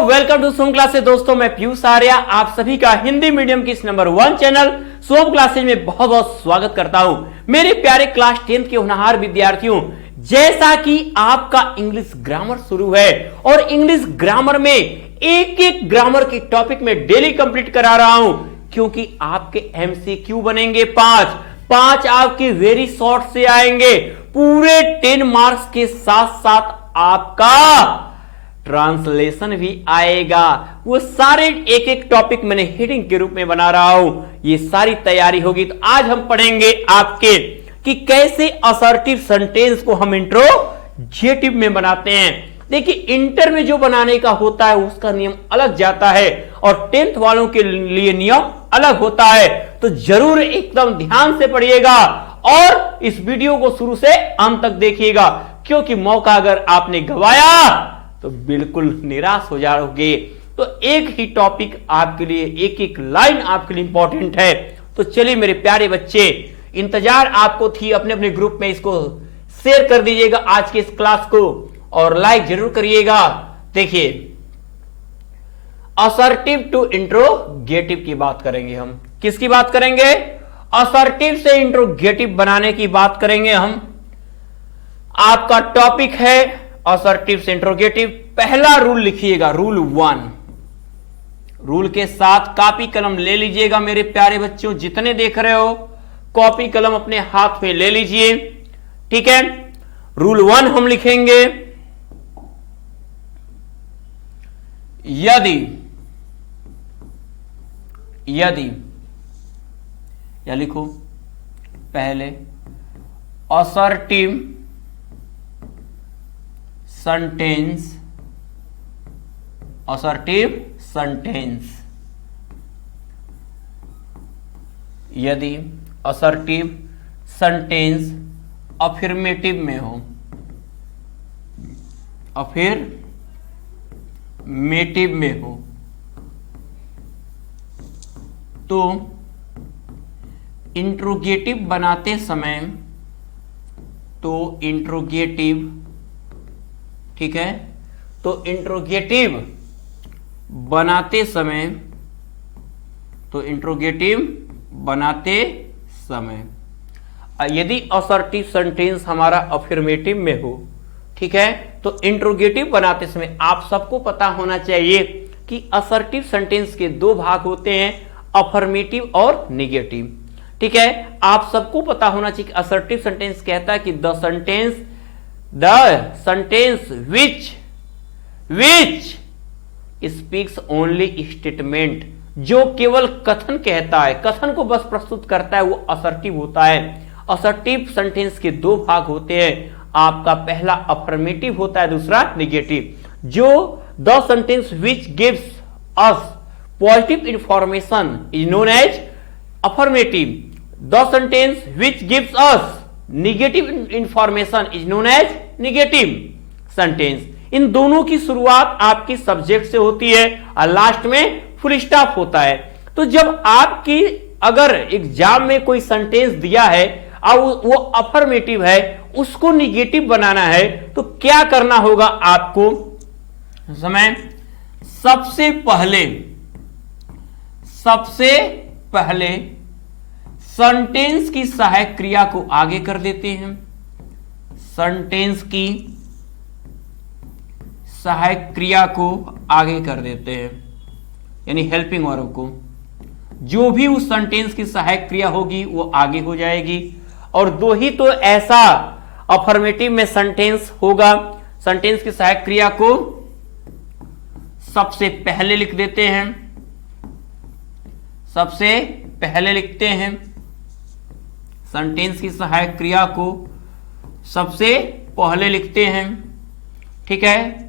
Welcome to Som classes. दोस्तों मैं पीयूष आर्या आप सभी का हिंदी मीडियम की इस नंबर 1 चैनल सोम क्लासेस में बहुत बहुत स्वागत करता हूं। मेरे प्यारे क्लास 10 के होनहार विद्यार्थियों, जैसा कि आपका इंग्लिश ग्रामर शुरू है और इंग्लिश ग्रामर में एक एक ग्रामर की टॉपिक में डेली कंप्लीट करा रहा हूं, क्योंकि आपके एमसीक्यू बनेंगे 5 आपके वेरी शॉर्ट से आएंगे। पूरे 10 मार्क्स के साथ साथ आपका ट्रांसलेशन भी आएगा। वो सारे एक एक टॉपिक मैंने हेडिंग के रूप में बना रहा हूं, ये सारी तैयारी होगी। तो आज हम पढ़ेंगे आपके कि कैसे असर्टिव सेंटेंस को हम इंट्रोगेटिव में बनाते हैं। देखिए, इंटर में जो बनाने का होता है उसका नियम अलग जाता है और 10th वालों के लिए नियम अलग होता है। तो जरूर एकदम ध्यान से पढ़िएगा और इस वीडियो को शुरू से अंत तक देखिएगा, क्योंकि मौका अगर आपने गवाया तो बिल्कुल निराश हो जाओगे। तो एक ही टॉपिक आपके लिए, एक एक लाइन आपके लिए इंपॉर्टेंट है। तो चलिए मेरे प्यारे बच्चे, इंतजार आपको थी, अपने अपने ग्रुप में इसको शेयर कर दीजिएगा आज के इस क्लास को और लाइक जरूर करिएगा। देखिए, असर्टिव टू इंट्रोगेटिव की बात करेंगे हम। किसकी बात करेंगे? असर्टिव से इंट्रोगेटिव बनाने की बात करेंगे हम। आपका टॉपिक है असर्टिव से इंट्रोगेटिव। पहला रूल लिखिएगा, रूल 1। रूल के साथ कॉपी कलम ले लीजिएगा मेरे प्यारे बच्चों, जितने देख रहे हो कॉपी कलम अपने हाथ में ले लीजिए, ठीक है। रूल 1 हम लिखेंगे, यदि या लिखो पहले असर्टिव सेंटेंस, यदि असर्टिव सेंटेंस अफर्मेटिव में हो, अफर्मेटिव में हो, तो इंट्रोगेटिव बनाते समय, ठीक है, तो इंट्रोगेटिव बनाते समय यदि असर्टिव सेंटेंस हमारा अफर्मेटिव में हो, ठीक है, तो इंट्रोगेटिव बनाते समय आप सबको पता होना चाहिए कि असर्टिव सेंटेंस के 2 भाग होते हैं, अफर्मेटिव और नेगेटिव, ठीक है। आप सबको पता होना चाहिए कि असर्टिव सेंटेंस कहता है कि the sentence which speaks only statement, जो केवल कथन कहता है, कथन को बस प्रस्तुत करता है, वो असर्टिव होता है। असर्टिव सेंटेंस के 2 भाग होते हैं, आपका पहला अफर्मेटिव होता है, दूसरा नेगेटिव। जो the sentence which gives us positive information is known as affirmative. The sentence which gives us negative information is known as negative sentence. इन दोनों की शुरुआत आपकी सब्जेक्ट से होती है और लास्ट में फुल स्टॉप होता है। तो जब आपकी अगर एग्जाम में कोई सेंटेंस दिया है और वो अफर्मेटिव है, उसको निगेटिव बनाना है, तो क्या करना होगा आपको? समय सबसे पहले सेंटेंस की सहायक क्रिया को आगे कर देते हैं। सेंटेंस की सहायक क्रिया को आगे कर देते हैं, यानी हेल्पिंग वर्ब को। जो भी उस सेंटेंस की सहायक क्रिया होगी वो आगे हो जाएगी। और 2 ही तो ऐसा अफर्मेटिव में सेंटेंस होगा, सेंटेंस की सहायक क्रिया को सबसे पहले लिख देते हैं, सबसे पहले लिखते हैं सेंटेंस की सहायक क्रिया को सबसे पहले लिखते हैं, ठीक है।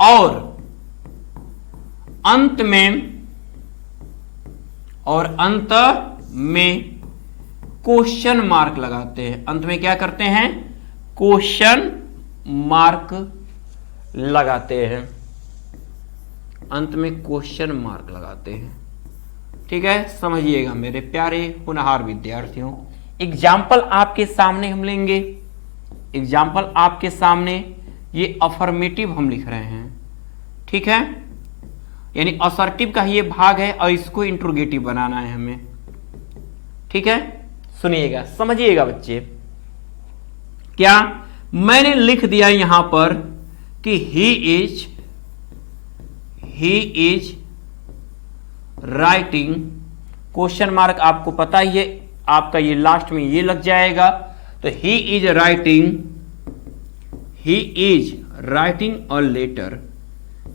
और अंत में क्वेश्चन मार्क लगाते हैं। अंत में क्या करते हैं? क्वेश्चन मार्क लगाते हैं, अंत में क्वेश्चन मार्क लगाते हैं, ठीक है। समझिएगा मेरे प्यारे होनहार विद्यार्थियों। एग्जाम्पल आपके सामने हम लेंगे, एग्जाम्पल आपके सामने, ये अफर्मेटिव हम लिख रहे हैं, ठीक है। यानी असर्टिव का ये भाग है और इसको इंट्रोगेटिव बनाना है हमें। ठीक है, सुनिएगा, समझिएगा बच्चे। क्या मैंने लिख दिया यहां पर कि ही इज राइटिंग, क्वेश्चन मार्क आपको पता ही है, आपका ये लास्ट में ये लग जाएगा। तो he is writing a letter,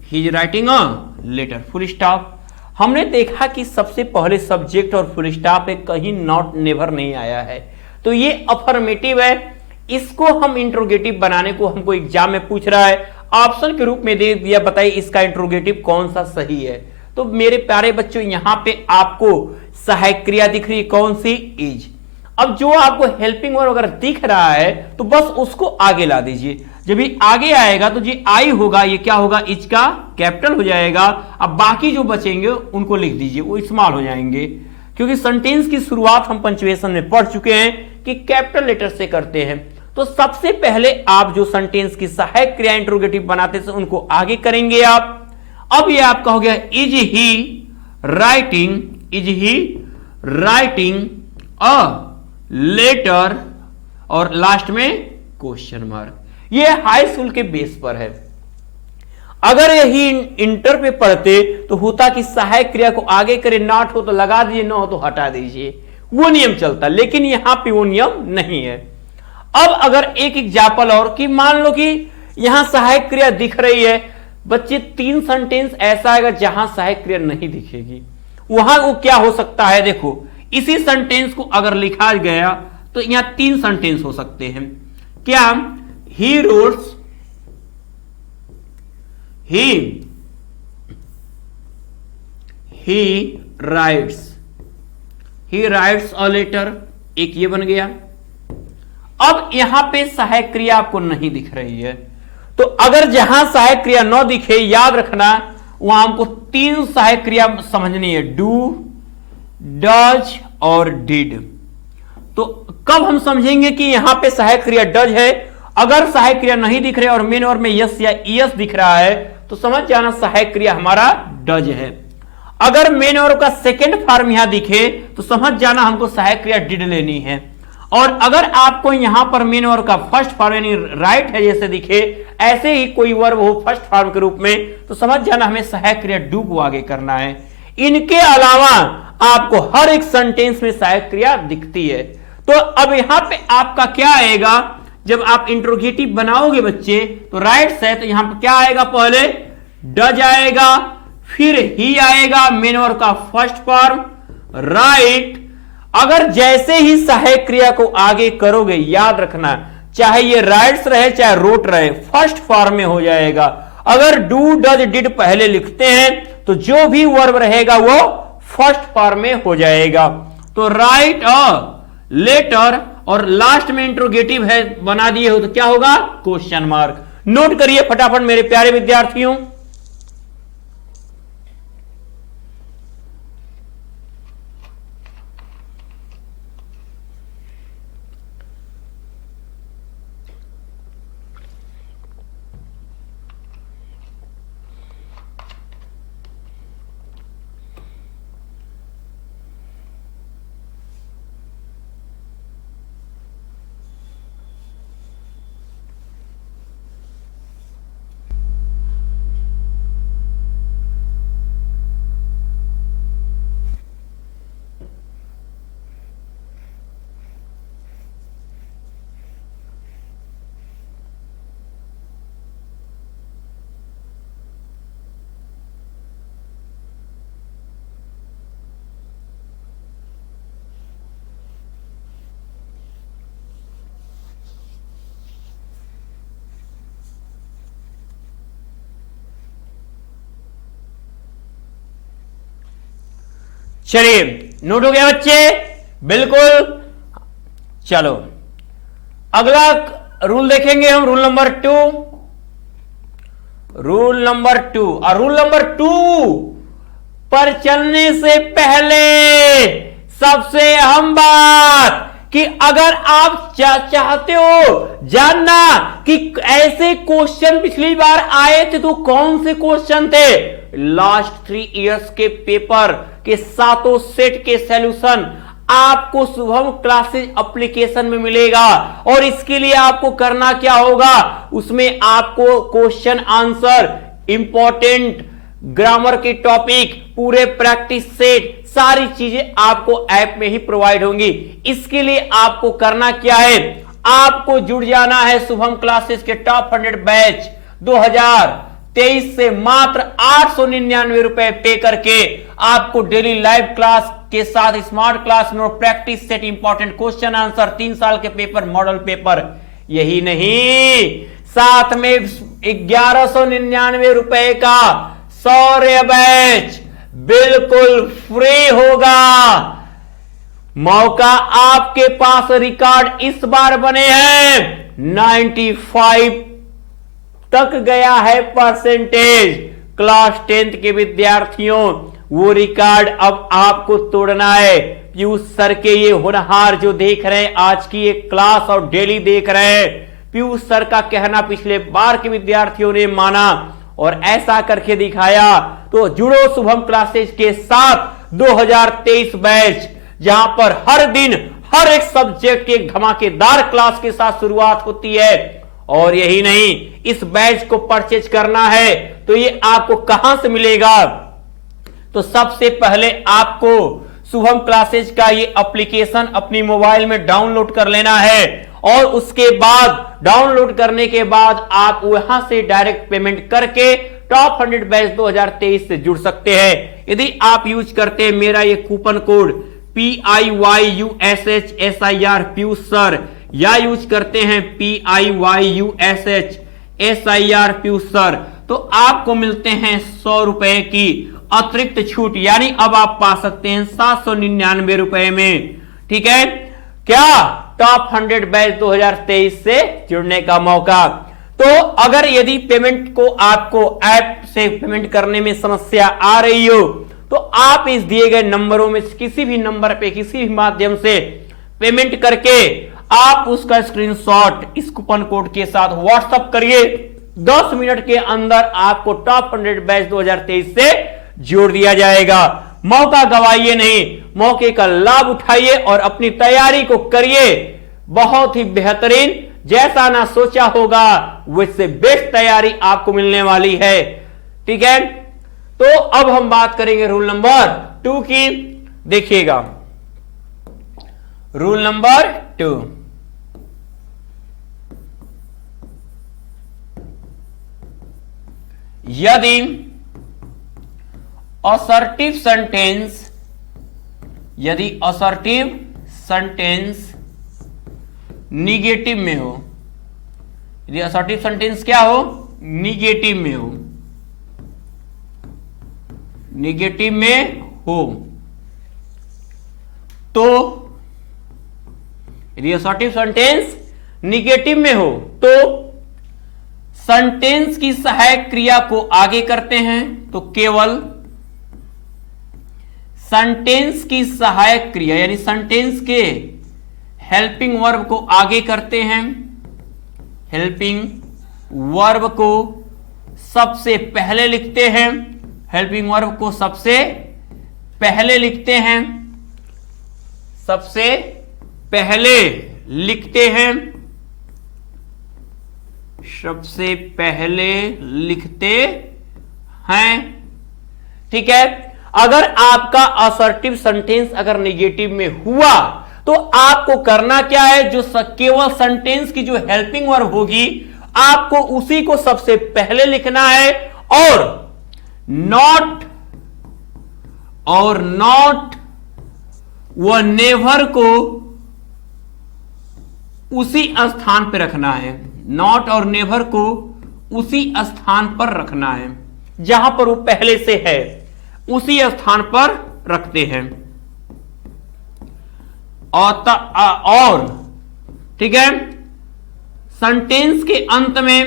he is writing a letter, full stop. हमने देखा कि सबसे पहले सब्जेक्ट और फुल स्टॉप है, कहीं नॉट नेवर नहीं आया है, तो ये अफर्मेटिव है। इसको हम इंट्रोगेटिव बनाने को हमको एग्जाम में पूछ रहा है, ऑप्शन के रूप में दे दिया, बताइए इसका इंट्रोगेटिव कौन सा सही है। तो मेरे प्यारे बच्चों यहां पे आपको सहायक क्रिया दिख रही है, कौन सी, इज। अब जो आपको हेल्पिंग वर्ब अगर दिख रहा है तो बस उसको आगे ला दीजिए। जब ये आगे आएगा तो जी आई होगा, ये क्या होगा, इज का कैपिटल हो जाएगा। अब बाकी जो बचेंगे उनको लिख दीजिए, वो स्मॉल हो जाएंगे, क्योंकि सेंटेंस की शुरुआत हम पंक्चुएशन में पढ़ चुके हैं कि कैपिटल लेटर से करते हैं। तो सबसे पहले आप जो सेंटेंस की सहायक क्रिया इंट्रोगेटिव बनाते थे उनको आगे करेंगे आप। अब ये आपका हो गया is he writing a letter और लास्ट में क्वेश्चन मार्क। ये हाई स्कूल के बेस पर है। अगर यही इंटर पे पढ़ते तो होता कि सहायक क्रिया को आगे करे, नॉट हो तो लगा दीजिए, न हो तो हटा दीजिए, वो नियम चलता। लेकिन यहां पे वो नियम नहीं है। अब अगर एक एग्जाम्पल और कि मान लो कि यहां सहायक क्रिया दिख रही है, बच्चे 3 सेंटेंस ऐसा आएगा जहां सहायक क्रिया नहीं दिखेगी, वहां वो क्या हो सकता है, देखो इसी सेंटेंस को अगर लिखा गया तो यहां 3 सेंटेंस हो सकते हैं। क्या, ही राइट्स अ लेटर, एक ये बन गया। अब यहां पे सहायक क्रिया आपको नहीं दिख रही है, तो अगर जहां सहायक क्रिया न दिखे, याद रखना वहां हमको 3 सहायक क्रिया समझनी है, डू, डज और डिड। तो कब हम समझेंगे कि यहां पे सहायक क्रिया डज है, अगर सहायक क्रिया नहीं दिख रहे और मेन वर्ब में यस या ईएस दिख रहा है तो समझ जाना सहायक क्रिया हमारा डज है। अगर मेन वर्ब का सेकेंड फॉर्म यहां दिखे तो समझ जाना हमको सहायक क्रिया डिड लेनी है। और अगर आपको यहां पर मेन वर्ब का फर्स्ट फॉर्म यानी राइट है जैसे दिखे, ऐसे ही कोई वर्ब हो फर्स्ट फॉर्म के रूप में, तो समझ जाना हमें सहायक क्रिया डू को आगे करना है। इनके अलावा आपको हर एक सेंटेंस में सहायक क्रिया दिखती है। तो अब यहां पे आपका क्या आएगा, जब आप इंट्रोगेटिव बनाओगे बच्चे तो राइट्स है, तो यहां पर क्या आएगा, पहले डज आएगा, फिर ही आएगा, मेन वर्ब का फर्स्ट फॉर्म राइट। अगर जैसे ही सहायक क्रिया को आगे करोगे, याद रखना चाहे ये राइट्स रहे चाहे रोट रहे, फर्स्ट फॉर्म में हो जाएगा। अगर डू, डज, डिड पहले लिखते हैं तो जो भी वर्ब रहेगा वो फर्स्ट फॉर्म में हो जाएगा। तो राइट अ लेटर और लास्ट में इंट्रोगेटिव है बना दिए हो तो क्या होगा, क्वेश्चन मार्क। नोट करिए फटाफट मेरे प्यारे विद्यार्थियों। चलिए नोट हो गया बच्चे, बिल्कुल। चलो अगला रूल देखेंगे हम, रूल नंबर 2। रूल नंबर 2, और रूल नंबर 2 पर चलने से पहले सबसे अहम बात कि अगर आप चाहते हो जानना कि ऐसे क्वेश्चन पिछली बार आए थे तो कौन से क्वेश्चन थे, लास्ट 3 इयर्स के पेपर के सातों सेट के सॉल्यूशन आपको शुभम क्लासेस एप्लीकेशन में मिलेगा। और इसके लिए आपको करना क्या होगा, उसमें आपको क्वेश्चन आंसर, इंपॉर्टेंट ग्रामर के टॉपिक, पूरे प्रैक्टिस सेट, सारी चीजें आपको ऐप में ही प्रोवाइड होंगी। इसके लिए आपको करना क्या है, आपको जुड़ जाना है शुभम क्लासेस के टॉप 100 बैच 2023 से मात्र 899 रुपए पे करके आपको डेली लाइव क्लास के साथ स्मार्ट क्लास में practice set, important question answer, 3 साल के पेपर, मॉडल पेपर, यही नहीं साथ में 1199 रुपए का शौर्य बैच बिल्कुल फ्री होगा। मौका आपके पास, रिकॉर्ड इस बार बने हैं 95 तक गया है परसेंटेज क्लास 10th के विद्यार्थियों। वो रिकॉर्ड अब आपको तोड़ना है। पीयूष सर के ये होनहार जो देख रहे हैं, आज की ये क्लास और डेली देख रहे हैं, पीयूष सर का कहना पिछले बार के विद्यार्थियों ने माना और ऐसा करके दिखाया। तो जुड़ो शुभम क्लासेस के साथ 2023 बैच, जहां पर हर दिन हर एक सब्जेक्ट की एक धमाकेदार क्लास के साथ शुरुआत होती है। और यही नहीं, इस बैच को परचेज करना है तो ये आपको कहां से मिलेगा, तो सबसे पहले आपको शुभम क्लासेस का ये एप्लीकेशन अपनी मोबाइल में डाउनलोड कर लेना है। और उसके बाद डाउनलोड करने के बाद आप वहां से डायरेक्ट पेमेंट करके टॉप 100 बैच 2023 से जुड़ सकते हैं। यदि आप यूज करते हैं मेरा ये coupon code PIYUSHSIR Piyush sir, या यूज करते हैं PIYUSHSIR पीयूष सर, तो आपको मिलते हैं 100 रुपए की अतिरिक्त छूट, यानी अब आप पा सकते हैं 799 रुपए में। ठीक है, क्या टॉप 100 बैच 2023 से जुड़ने का मौका। तो अगर यदि पेमेंट को आपको ऐप से पेमेंट करने में समस्या आ रही हो तो आप इस दिए गए नंबरों में किसी भी नंबर पे किसी भी माध्यम से पेमेंट करके आप उसका स्क्रीनशॉट इस कूपन कोड के साथ व्हाट्सएप करिए। 10 मिनट के अंदर आपको टॉप 100 बैच 2023 से जोड़ दिया जाएगा। मौका गवाइए नहीं, मौके का लाभ उठाइए और अपनी तैयारी को करिए। बहुत ही बेहतरीन, जैसा ना सोचा होगा वैसे बेस्ट तैयारी आपको मिलने वाली है। ठीक है, तो अब हम बात करेंगे रूल नंबर 2 की। देखिएगा रूल नंबर 2, यदि असर्टिव सेंटेंस निगेटिव में हो, यदि असर्टिव सेंटेंस क्या हो, निगेटिव में हो, निगेटिव में हो, तो यदि असर्टिव सेंटेंस निगेटिव में हो तो सेंटेंस की सहायक क्रिया को आगे करते हैं, तो केवल सेंटेंस की सहायक क्रिया यानी सेंटेंस के हेल्पिंग वर्ब को आगे करते हैं। हेल्पिंग वर्ब को सबसे पहले लिखते हैं, हेल्पिंग वर्ब को सबसे पहले लिखते हैं, सबसे पहले लिखते हैं, सबसे पहले लिखते हैं। ठीक है, अगर आपका असर्टिव सेंटेंस अगर नेगेटिव में हुआ तो आपको करना क्या है, जो केवल सेंटेंस की जो हेल्पिंग वर्ब होगी आपको उसी को सबसे पहले लिखना है और नॉट व नेवर को उसी स्थान पर रखना है। नॉट और नेवर को उसी स्थान पर रखना है, जहां पर वो पहले से है उसी स्थान पर रखते हैं। और ठीक है, सेंटेंस के अंत में,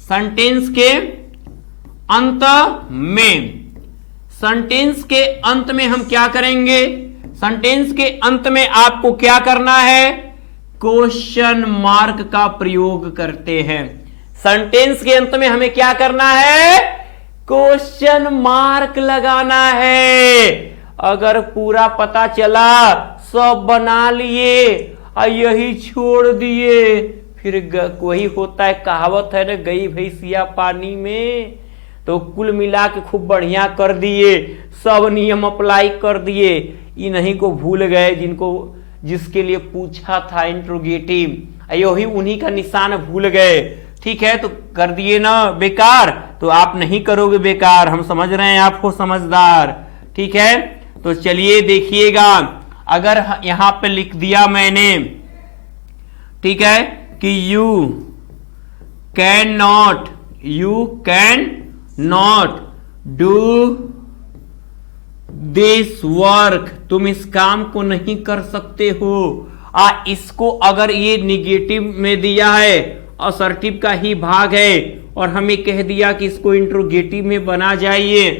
सेंटेंस के अंत में हम क्या करेंगे, सेंटेंस के अंत में आपको क्या करना है, क्वेश्चन मार्क का प्रयोग करते हैं। सेंटेंस के अंत में हमें क्या करना है, क्वेश्चन मार्क लगाना है। अगर पूरा पता चला, सब बना लिए और यही छोड़ दिए, फिर वही होता है, कहावत है ना, गई भैंसिया पानी में। तो कुल मिला के खूब बढ़िया कर दिए, सब नियम अप्लाई कर दिए, इन्हीं को भूल गए जिसके लिए पूछा था इंट्रोगेटिव, यही उन्हीं का निशान भूल गए। ठीक है, तो कर दिए ना बेकार, तो आप नहीं करोगे बेकार, हम समझ रहे हैं आपको समझदार। ठीक है, तो चलिए देखिएगा, अगर यहां पे लिख दिया मैंने, ठीक है, कि you can not do this work, तुम इस काम को नहीं कर सकते हो। इसको अगर ये निगेटिव में दिया है, असर्टिव का ही भाग है, और हमें कह दिया कि इसको इंट्रोगेटिव में बना जाइए,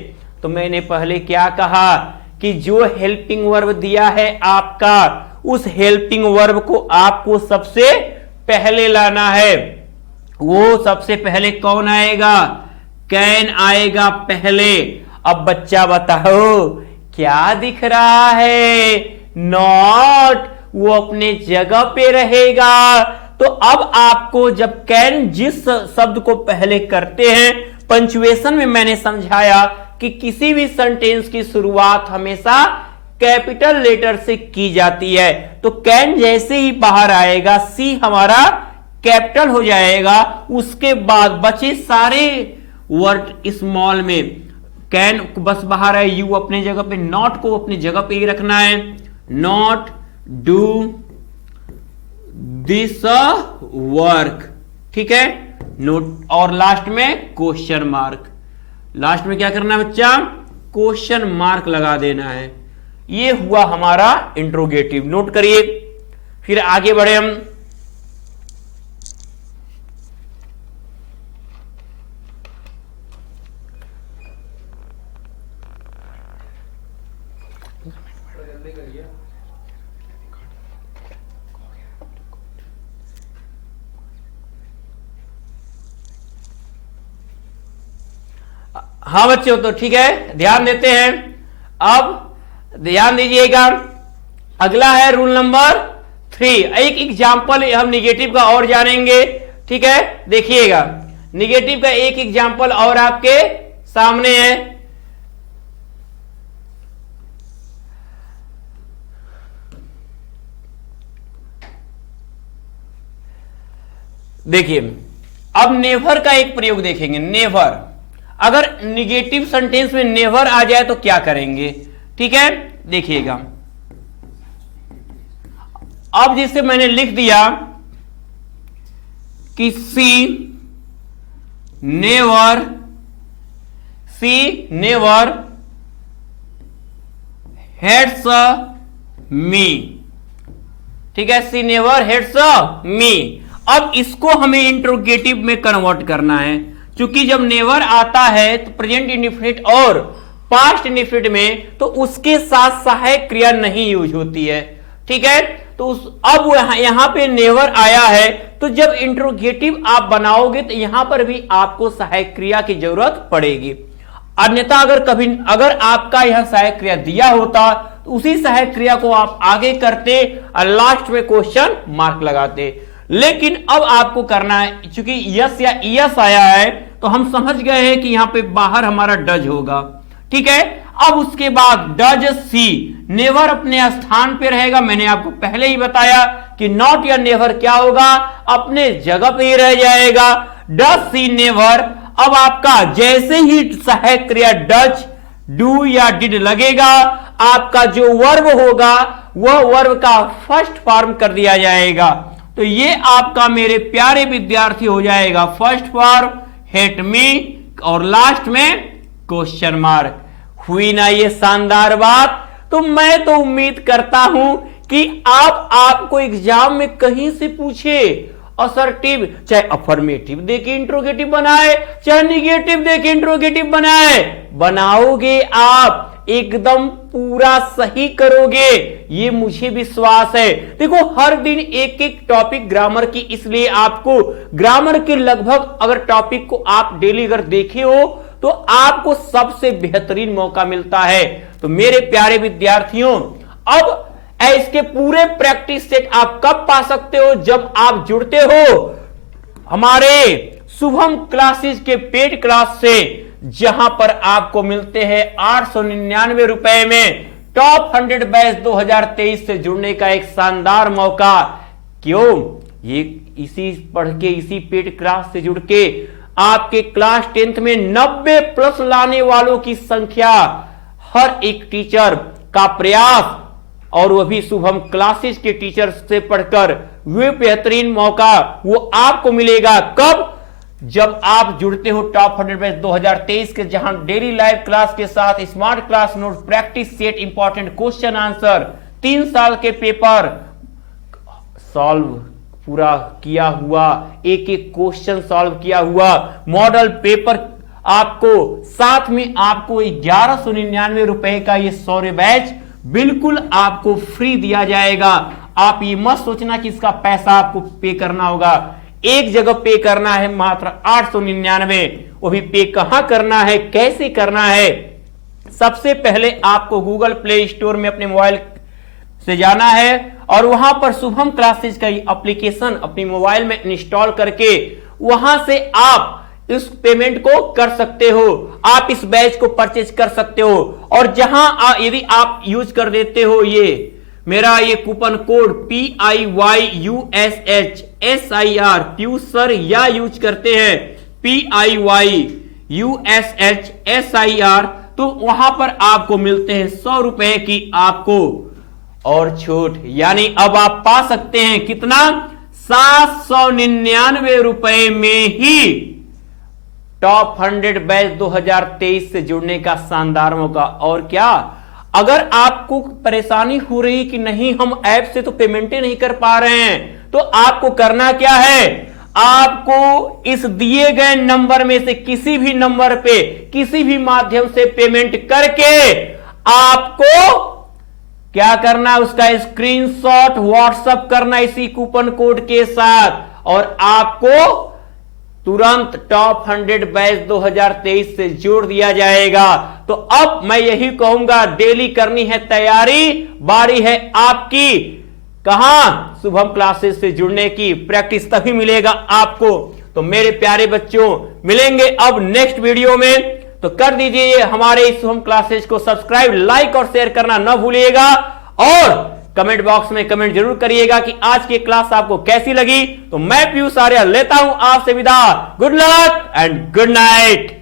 तो मैंने पहले क्या कहा कि जो हेल्पिंग वर्ब दिया है आपका, उस हेल्पिंग वर्ब को आपको सबसे पहले लाना है। वो सबसे पहले कौन आएगा, कैन आएगा पहले। अब बच्चा बताओ क्या दिख रहा है, नॉट, वो अपने जगह पे रहेगा। तो अब आपको जब कैन जिस शब्द को पहले करते हैं, पंचुएशन में मैंने समझाया कि किसी भी सेंटेंस की शुरुआत हमेशा कैपिटल लेटर से की जाती है। तो कैन जैसे ही बाहर आएगा, सी हमारा कैपिटल हो जाएगा, उसके बाद बचे सारे वर्ड स्मॉल में। कैन बस बाहर है, यू अपने जगह पे, नॉट को अपनी जगह पे ही रखना है, नॉट डू दिस वर्क। ठीक है, नोट, और लास्ट में क्वेश्चन मार्क। लास्ट में क्या करना है बच्चा, क्वेश्चन मार्क लगा देना है। ये हुआ हमारा इंट्रोगेटिव, नोट करिए। फिर आगे बढ़े हम, हाँ बच्चों, तो ठीक है, ध्यान देते हैं। अब ध्यान दीजिएगा, अगला है रूल नंबर 3। एक एग्जाम्पल हम निगेटिव का और जानेंगे। ठीक है, देखिएगा, निगेटिव का एक एग्जाम्पल और आपके सामने है। देखिए, अब नेवर का एक प्रयोग देखेंगे। नेवर, अगर निगेटिव सेंटेंस में नेवर आ जाए तो क्या करेंगे, ठीक है, देखिएगा। अब जैसे मैंने लिख दिया कि सी नेवर हेट्स मी, ठीक है, सी नेवर हेट्स मी। अब इसको हमें इंट्रोगेटिव में कन्वर्ट करना है, क्योंकि जब नेवर आता है तो प्रेजेंट इंडेफिनिट और पास्ट इंडेफिनिट में तो उसके साथ सहायक क्रिया नहीं यूज होती है। ठीक है, तो अब यहां पे नेवर आया है, तो जब इंट्रोगेटिव आप बनाओगे तो यहां पर भी आपको सहायक क्रिया की जरूरत पड़ेगी। अन्यथा अगर आपका यह सहायक क्रिया दिया होता तो उसी सहायक क्रिया को आप आगे करते और लास्ट में क्वेश्चन मार्क लगाते। लेकिन अब आपको करना है, क्योंकि यस या ईएस आया है तो हम समझ गए हैं कि यहां पे बाहर हमारा डज होगा। ठीक है, अब उसके बाद डज सी, नेवर अपने स्थान पे रहेगा। मैंने आपको पहले ही बताया कि नॉट या नेवर क्या होगा, अपने जगह पे ही रह जाएगा। डज सी नेवर, अब आपका जैसे ही सहायक क्रिया डज, डू या डिड लगेगा, आपका जो वर्ब होगा वह वर्ब का फर्स्ट फॉर्म कर दिया जाएगा। तो ये आपका मेरे प्यारे विद्यार्थी हो जाएगा फर्स्ट फॉर्म हेट मी और लास्ट में क्वेश्चन मार्क। हुई ना ये शानदार बात। तो मैं तो उम्मीद करता हूं कि आपको एग्जाम में कहीं से पूछे, असर्टिव चाहे अफर्मेटिव देके इंट्रोगेटिव बनाए, चाहे निगेटिव देके इंट्रोगेटिव बनाए, बनाओगे आप एकदम पूरा सही करोगे, ये मुझे विश्वास है। देखो हर दिन एक एक टॉपिक ग्रामर की, इसलिए आपको ग्रामर के लगभग अगर टॉपिक को आप डेली अगर देखे हो तो आपको सबसे बेहतरीन मौका मिलता है। तो मेरे प्यारे विद्यार्थियों, अब इसके पूरे प्रैक्टिस सेट आप कब पा सकते हो? जब आप जुड़ते हो हमारे शुभम क्लासेस के पेड क्लास से, जहां पर आपको मिलते हैं 899 रुपए में टॉप 100 बैच 2023 से जुड़ने का एक शानदार मौका। क्यों? ये इसी पढ़ के, इसी पेड क्लास से जुड़ के आपके क्लास 10th में 90+ लाने वालों की संख्या, हर एक टीचर का प्रयास, और वह भी शुभम क्लासेस के टीचर से पढ़कर वे बेहतरीन मौका वो आपको मिलेगा। कब? जब आप जुड़ते हो टॉप 100 बैच 2023 के, जहां डेली लाइव क्लास के साथ smart class note, practice set, important question answer, 3 साल के पेपर सॉल्व पूरा किया हुआ, एक एक क्वेश्चन सॉल्व किया हुआ, मॉडल पेपर आपको, साथ में आपको 1199 रुपए का ये सौर्य बैच बिल्कुल आपको फ्री दिया जाएगा। आप ये मत सोचना कि इसका पैसा आपको पे करना होगा, एक जगह पे करना है मात्र 899। वो भी पे कहां करना है, कैसे करना है? सबसे पहले आपको गूगल प्ले स्टोर में अपने मोबाइल से जाना है और वहां पर शुभम क्लासेस का एप्लीकेशन अपनी मोबाइल में इंस्टॉल करके वहां से आप इस पेमेंट को कर सकते हो, आप इस बैच को परचेज कर सकते हो। और जहां यदि आप यूज कर देते हो ये मेरा ये कूपन कोड PIYUSHSIR प्यूसर, या यूज करते हैं PIYUSHSIR, तो वहां पर आपको मिलते हैं 100 रुपए की आपको और छूट, यानी अब आप पा सकते हैं कितना? 799 रुपए में ही टॉप 100 बैच 2023 से जुड़ने का शानदार मौका। और क्या, अगर आपको परेशानी हो रही कि नहीं हम ऐप से तो पेमेंट नहीं कर पा रहे हैं, तो आपको करना क्या है? आपको इस दिए गए नंबर में से किसी भी नंबर पे किसी भी माध्यम से पेमेंट करके आपको क्या करना, उसका स्क्रीनशॉट व्हाट्सएप करना इसी कूपन कोड के साथ, और आपको तुरंत टॉप 100 बैच 2023 से जोड़ दिया जाएगा। तो अब मैं यही कहूंगा, डेली करनी है तैयारी, बारी है आपकी कहां? शुभम क्लासेस से जुड़ने की। प्रैक्टिस तभी मिलेगा आपको। तो मेरे प्यारे बच्चों, मिलेंगे अब नेक्स्ट वीडियो में। तो कर दीजिए हमारे इस शुभम क्लासेस को सब्सक्राइब, लाइक और शेयर करना न भूलिएगा, और कमेंट बॉक्स में कमेंट जरूर करिएगा कि आज की क्लास आपको कैसी लगी। तो मैं पीयूष आर्य लेता हूं आपसे विदा। Good luck and good night.